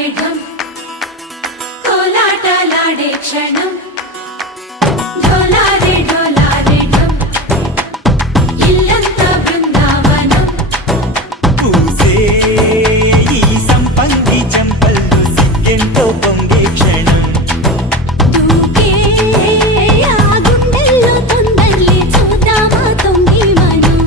ढोलारे ढम कोलाटलाडे क्षणम ढोलारे ढोलारे ढम इल्लंता बृंदावनम पूसे ఈ సంపంగి చెంపల్లో సిగ్గెంతో పొంగే క్షణం దూకే ఆ గుండెల్లో తొందరలే చూద్దామా తొంగి మనం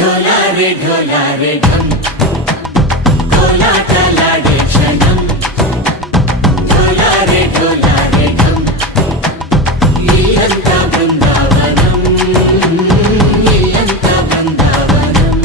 ढोलारे ढोलारे ढम कोलाटलाडे क्षणम ढोलारे ढोलारे ढम इल्लंता बृंदावनम इल्लंता बृंदावनम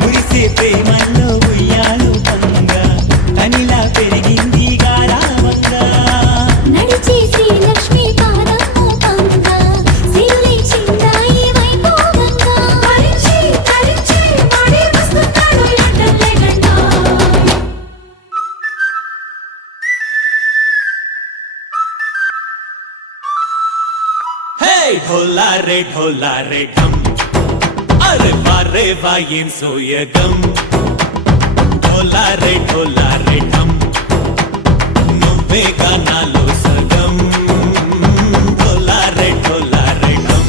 మురిసే ప్రేమల్లో ఉయ్యాలు పంగా కనిలా పెరిగింది గారావంగా నడిచేసి లక్ష్మీ పాదము పంగా సిరులై చిందాయి వైభోగంగా హరించి హరించి మాడి వస్తున్నాడు ఎండలే గంట హే ढोलारे ढोलारे ढम అరే వారే వాయేం సోయగం ढोलारे ढोलारे ढम నువ్వే గానాలో సగం ढोलारे ढोलारे ढम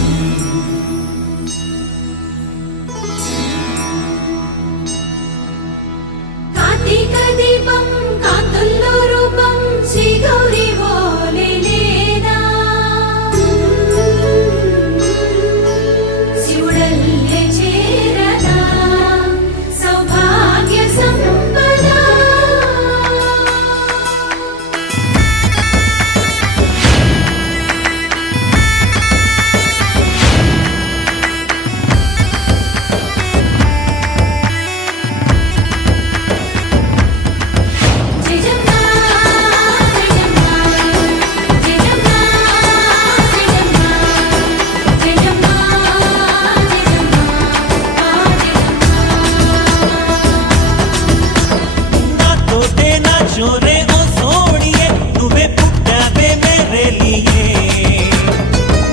కార్తీక దీపం కాంతుల్లో రూపం శ్రీ గౌరీ ఓలే లేదా శివుడల్లే చేరదా సౌభాగ్య సంపద జయ జమ్మా జయ జమ్మా జయ జమ్మా జయ జమ్మా జయ జమ్మా జయ జమ్మా నాతోటే నా చోరే ఓ సోడియే నువ్వే పుట్టావే మేరే లియే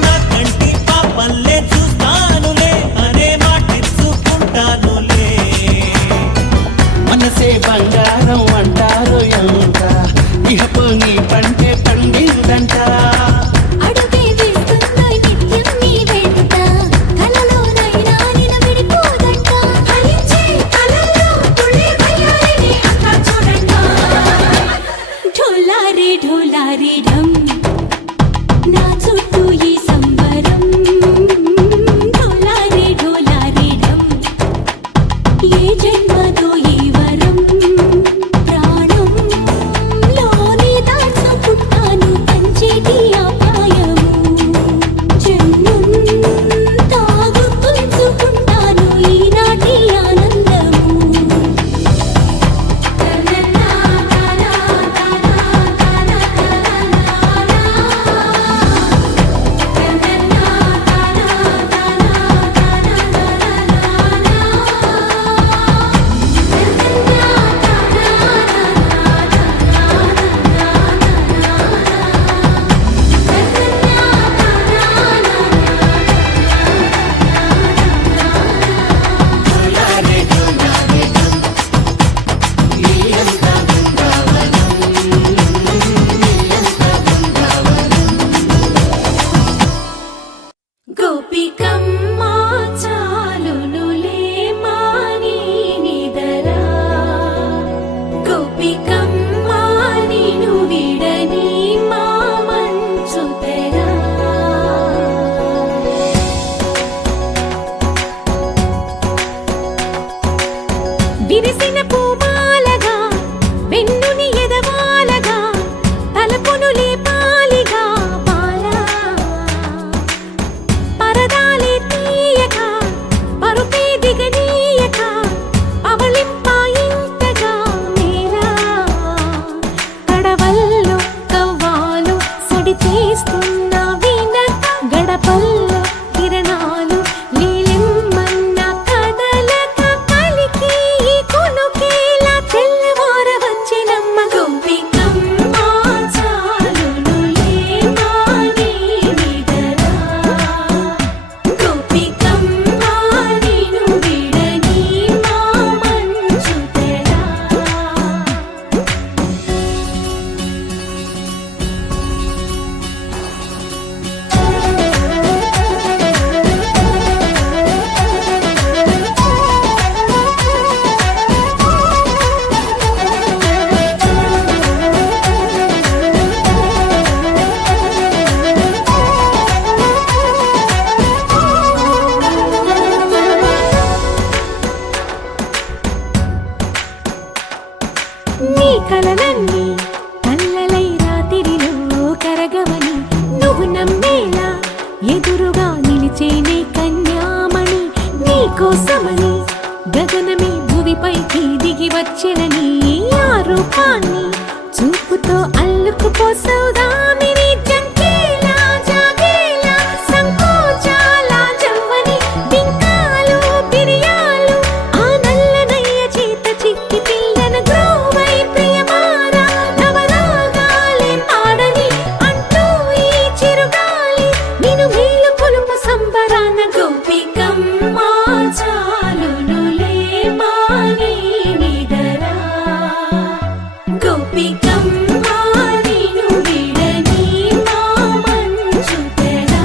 నా కంటి పాపల్లే చూస్తానులే అనే మాటిచ్చుకుంటానులే మనసే బంగారం అంటారు ఎంత ఇహపు నీ పంటే పండిందంట అడుగే వేస్తుందో నిత్యం నీ వెంట కలలోనైనా నిన్ను విడిపోదంట ఫలించే కలల్లో తుళ్ళే వయ్యారిని అంతా చూడంట ఢోలారే ఢోలారే ఢమ్ నా చుట్టూ ఈ సంబరం ఢోలారే ఢోలారే ఢమ్ ఏ జన్మదో ఈ వరం ప్రాణం లోని దాచుకుంటాను పంచేటి అపాయము జన్మం తాగు తుంచుకుంటాను ఈనాటి ఆనందము తననా తనా తనా తనా తనా తనా కలలన్నీ కల్లలై రాత్రిలో కరగవని నువ్వు నమ్మేలా ఎదురుగా నిలిచేనే కన్యామణి నీకోసమని గగనమే భువిపైకి దిగి వచ్చెనని ఆ రూపాన్ని చూపుతో అల్లుకుపోసౌదామిని జంకేలా జాగేలా సంకోచాల జవ్వని బింకాలు బిరియాలు ఆ నల్లనయ్య చేత చిక్కి పిల్లన గ్రోవై ప్రియమారా నవరాగాలే పాడని అంటూ ఈ చిరుగాలి నిన్ను మేలు పొలుపు సంబరాన గోపికమ్మ చాలునులే మాని నిదరా గోపికమ్మ నిన్ను విడని మా మంచు తెరా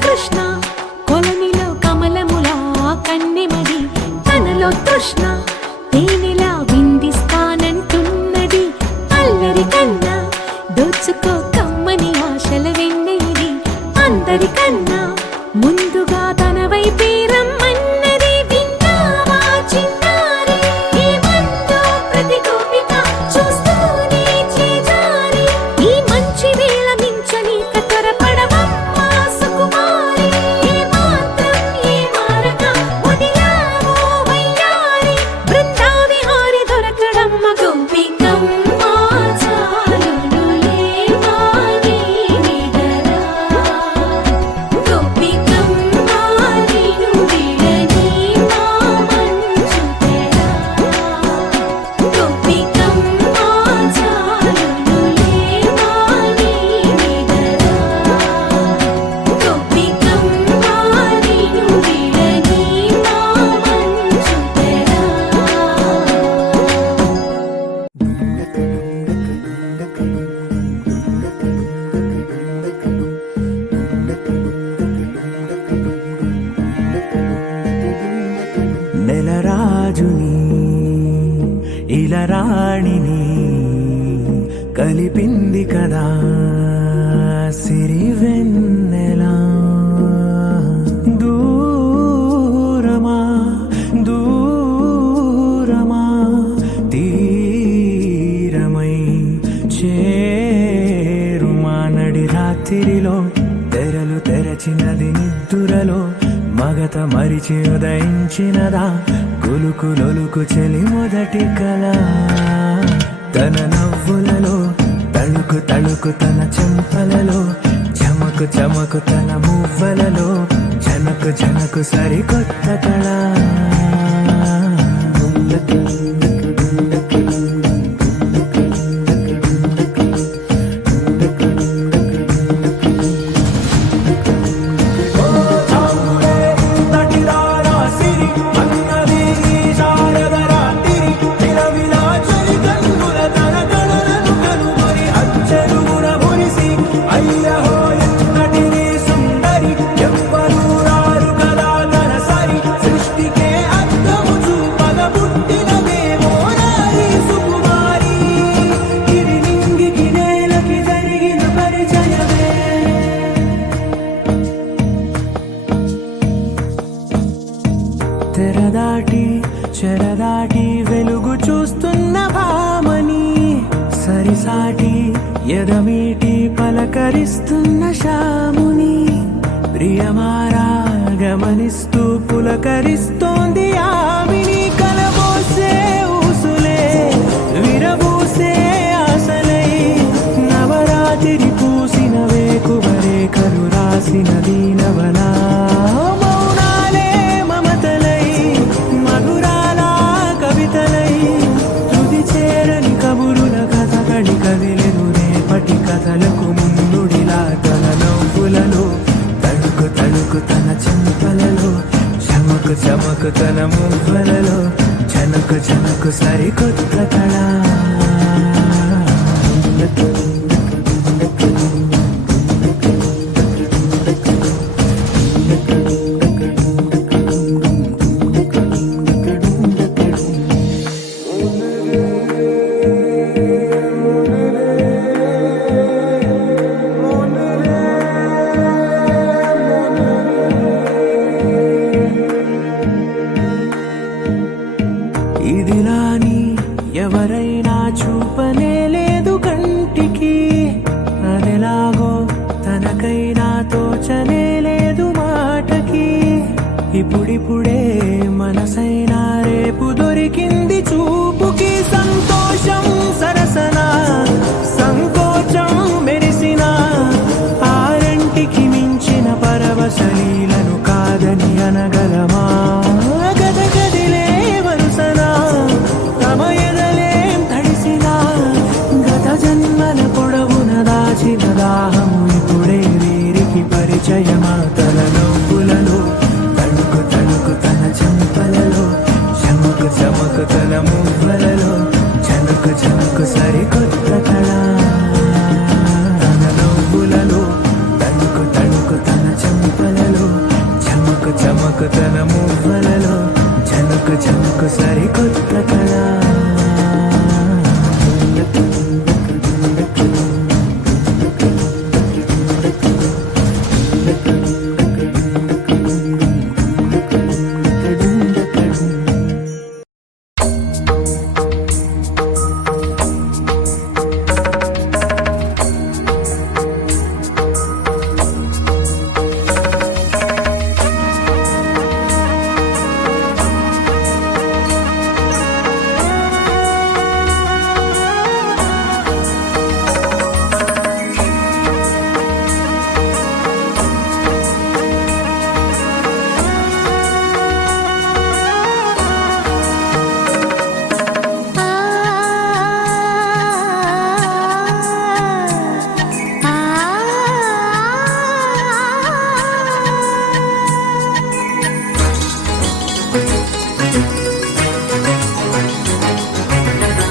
కృష్ణ కొలనిలో కమలములా కన్నెమది తనలో తృష్ణ తేనెలా విందిస్తానంటున్నది అల్లరి కన్నా దోచుకో కమ్మని ఆశల వెన్నెయిది అందరికన్నా ముందుగా తన వైపే రమ్మన్నది విన్నావా చిన్నారి ఏమందో ప్రతి గోపిక చూస్తూనే చేజారి ఈ మంచి వేళ మించని కతరపడవమ్మ సుకుమారి ఏ మాత్రం ఏ మారక వదిలావో వయ్యారి బృందావిహారి దొరకడమ్మ గోపికమ్మ చాలునులే మాని నిదరా గోపికమ్మ నిన్ను విడని మా మంచు తెరా గోపికమ్మ చాలునులే మాని నిదరా గోపికమ్మ నిన్ను విడని మా మంచు తెరా నెలరాజుని ఇలరాణిని కలిపింది కదా సిరివెన్నెలా దూరమా దూరమా తీరమై చేరుమా నడి రాత్రిలో తెరలు తెరచినది నిద్దురలో మగత మరిచి ఉదయించినదా కులుకులొలుకు చెలి మొదటి కళ తన నవ్వులలో తళుకు తళుకు తన చెంపలలో చమకు చమకు తన మువ్వలలో జనకు జనకు సరికొత్త కళ తెరదాటి చెరదాటి వెలుగు చూస్తున్న భామని సరిసాటి ఎదమీటి పలకరిస్తున్న శాముని ప్రియమారా గమనిస్తూ పులకరిస్తోంది ఆవిని కలబోసే ఊసులే విరబూసే ఆశలై నవరాత్రి పూసిన వేకువరే కలు రాసిన దీనవలా మౌనాలే మమతలై మధురాల కవితలై తుది చేరని కబురుల కథ కడి కదిలెను రేపటి కథలకు ముందుడిలా చమకు సరికొత్త కళ ఇదిలాని ఎవరైనా చూపనే లేదు కంటికి అదెలాగో తనకైనా తోచనే లేదు మాటకి ఇప్పుడిప్పుడే మనసైనా రేపు దొరికింది చూపుకి సంతోషం సరసన సంకోచం మెరిసిన ఆరంటికి మించిన పరవశలీలను కాదని అనగలమా గదగదిలే వరుసనా తమ ఎదలేం తడిసినా గత జన్మల పొడవున దాచిన దాహము ఇప్పుడే వీరికి పరిచయమా తన నవ్వులలో తణుకు తణుకు తన చెంపలలో చమకు చమకు తన మువ్వలలో చనుకు చనుకు సరికొత్త కళ తన నవ్వులలో తణుకు తణుకు తన చెంపలలో చమకు చమకు తన మువ్వలలో చనుకు చనుకు సరికొత్త కళ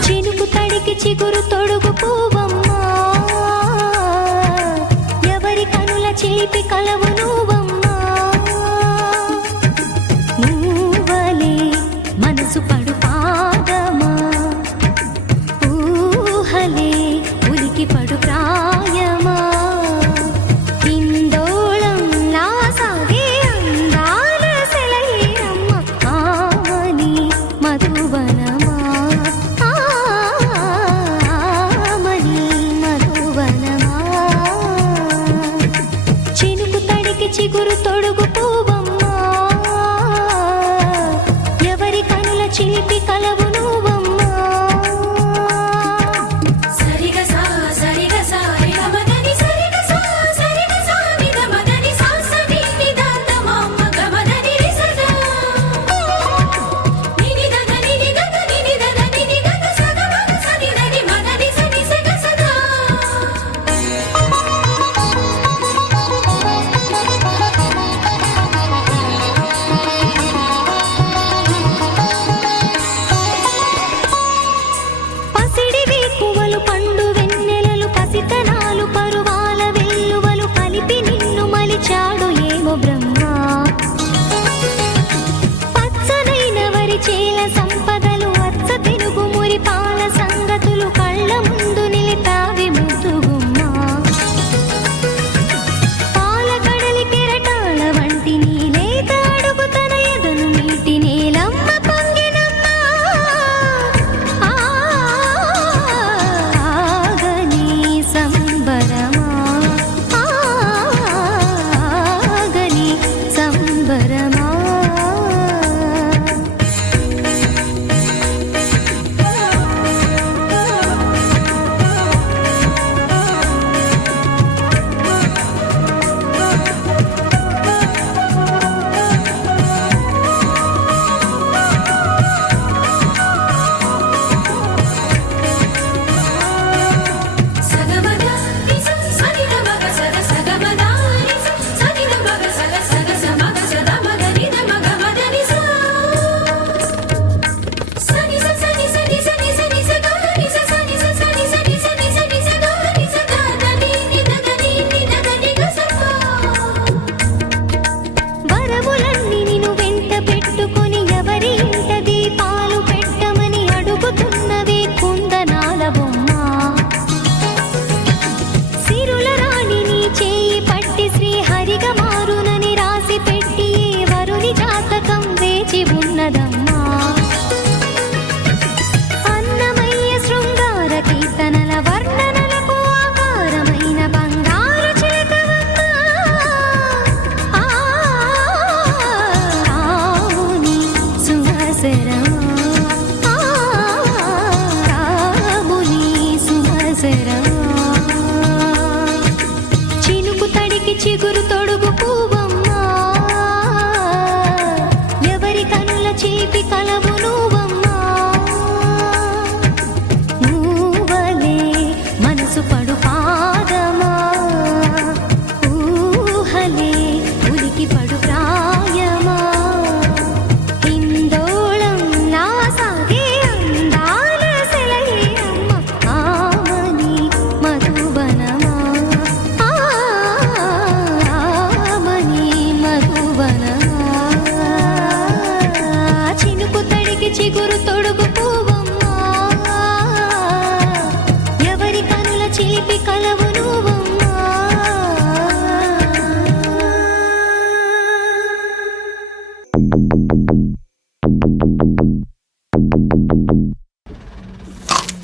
చినుకు తడికి చిగురు తొడుగు పూవమ్మా ఎవరి కనుల చిలిపి కలవు నువ్వమ్మా నువ్వలే మనసు పడు పాదమా ఊహలే ఉలికి పడు ప్రాయమా ఇందోళం నా సాగే అందాల సెలయేరమ్మ ఆమని మధువనమా ఆమని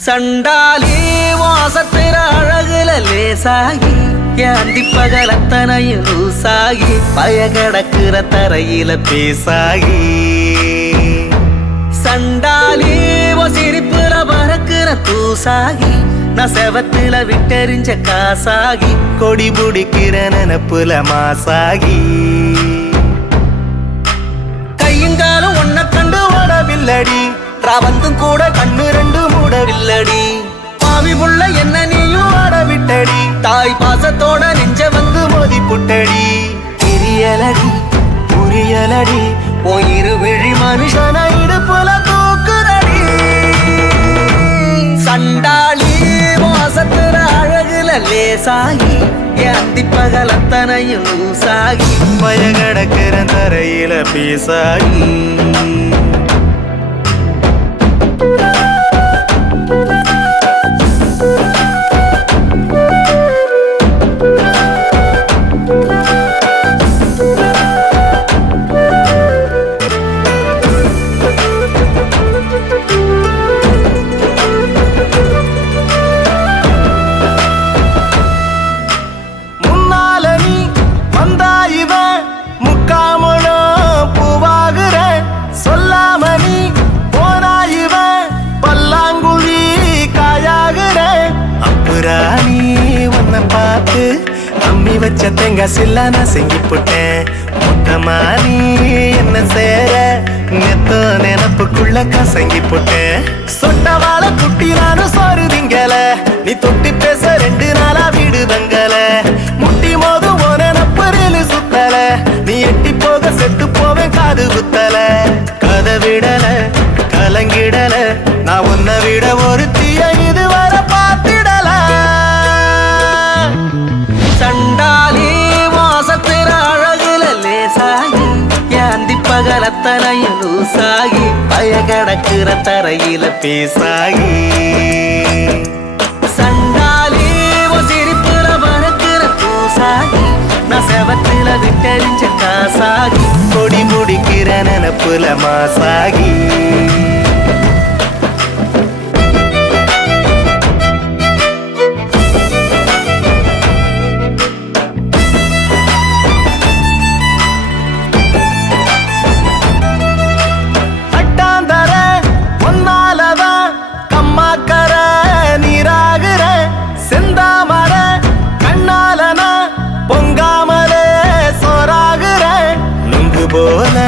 சண்டாலி வாசத்திர அழகுல லேசாகி ஏந்தி பகலத்தனையும் லூசாகி பயகடக்குற தரையில பேசாகி சண்டாலி சிரிப்புல பறக்குற தூசாகி நான் செவத்துல விட்டெறிஞ்ச காசாகி கொடி புடிக்கிற நினப்புல மாசாகி கையுங்காலும் ஒன்ன கண்டு ஓடவில்லடி ராவந்தும் கூட கண்ணு ரெண்டு மூடவில்லடி பாவி புள்ள என்ன நீயும் ஆடவிட்டடி தாய் பாசத்தோட நெஞ்ச வந்து மோதி புட்டடி தெரியலடி புரியலடி போயிரு விழி மனுஷன இடுப்புல தூக்குறடி சண்டாளி வாசத்துற அழகுல லேசாகி ஏந்தி பகலத்தனையும் லூசாகி பயகடக்கிற தரையில பேசாகி பார்த்து அம்மி வச்ச தேங்காய் சில்லா நான் செங்கி போட்டேன் மொத்தமா நீ என்ன சேர நெத்தோ நினப்புக்குள்ள கசங்கி போட்டேன் சொட்ட வாழ குட்டி நானும் சோறு திங்கல நீ தொட்டி பேச 2 நாளா வீடு தங்கல முட்டி மோது நினப்பரில் சுத்தல நீ எட்டி போக செத்து போவேன் காது குத்தல கதை விடல கலங்கிடல நான் உன்னை விட ஒரு தீய இதுவரை பார்த்திடல சண்டாலி வாசத்திர அழகுல லேசாகி ஏந்தி பகலத்தனையும் லூசாகி பயகடக்குற தரையில பேசாகி சண்டாலி சிரிப்புல பறக்குற தூசாகி நான் செவத்துல விட்டெறிஞ்ச காசாகி கொடி முடிக்கிற நினப்புல மாசாகி போல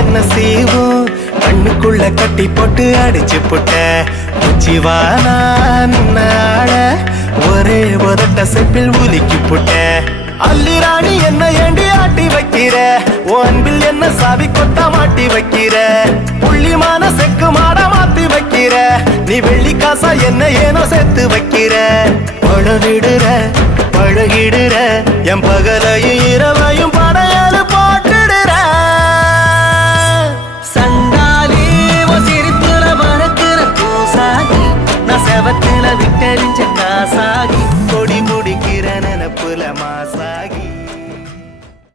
என்ன செய்வோம் கண்ணுக்குள்ள கட்டி போட்டு அடிச்சு புட்ட உச்சிவானா நின்னாட ஒரே உதட்ட செப்பில் உலுக்கி புட்ட அல்லிராணி என்ன ஏண்டி ஆட்டி வைக்கிற அன்பில் என்ன சாவி கொத்த மாட்டி வைக்கிற புள்ளிமான செக்கு மாட மாத்தி வைக்கிற நீ வெள்ளி காசா என்ன ஏனோ சேர்த்து வைக்கிற விடுற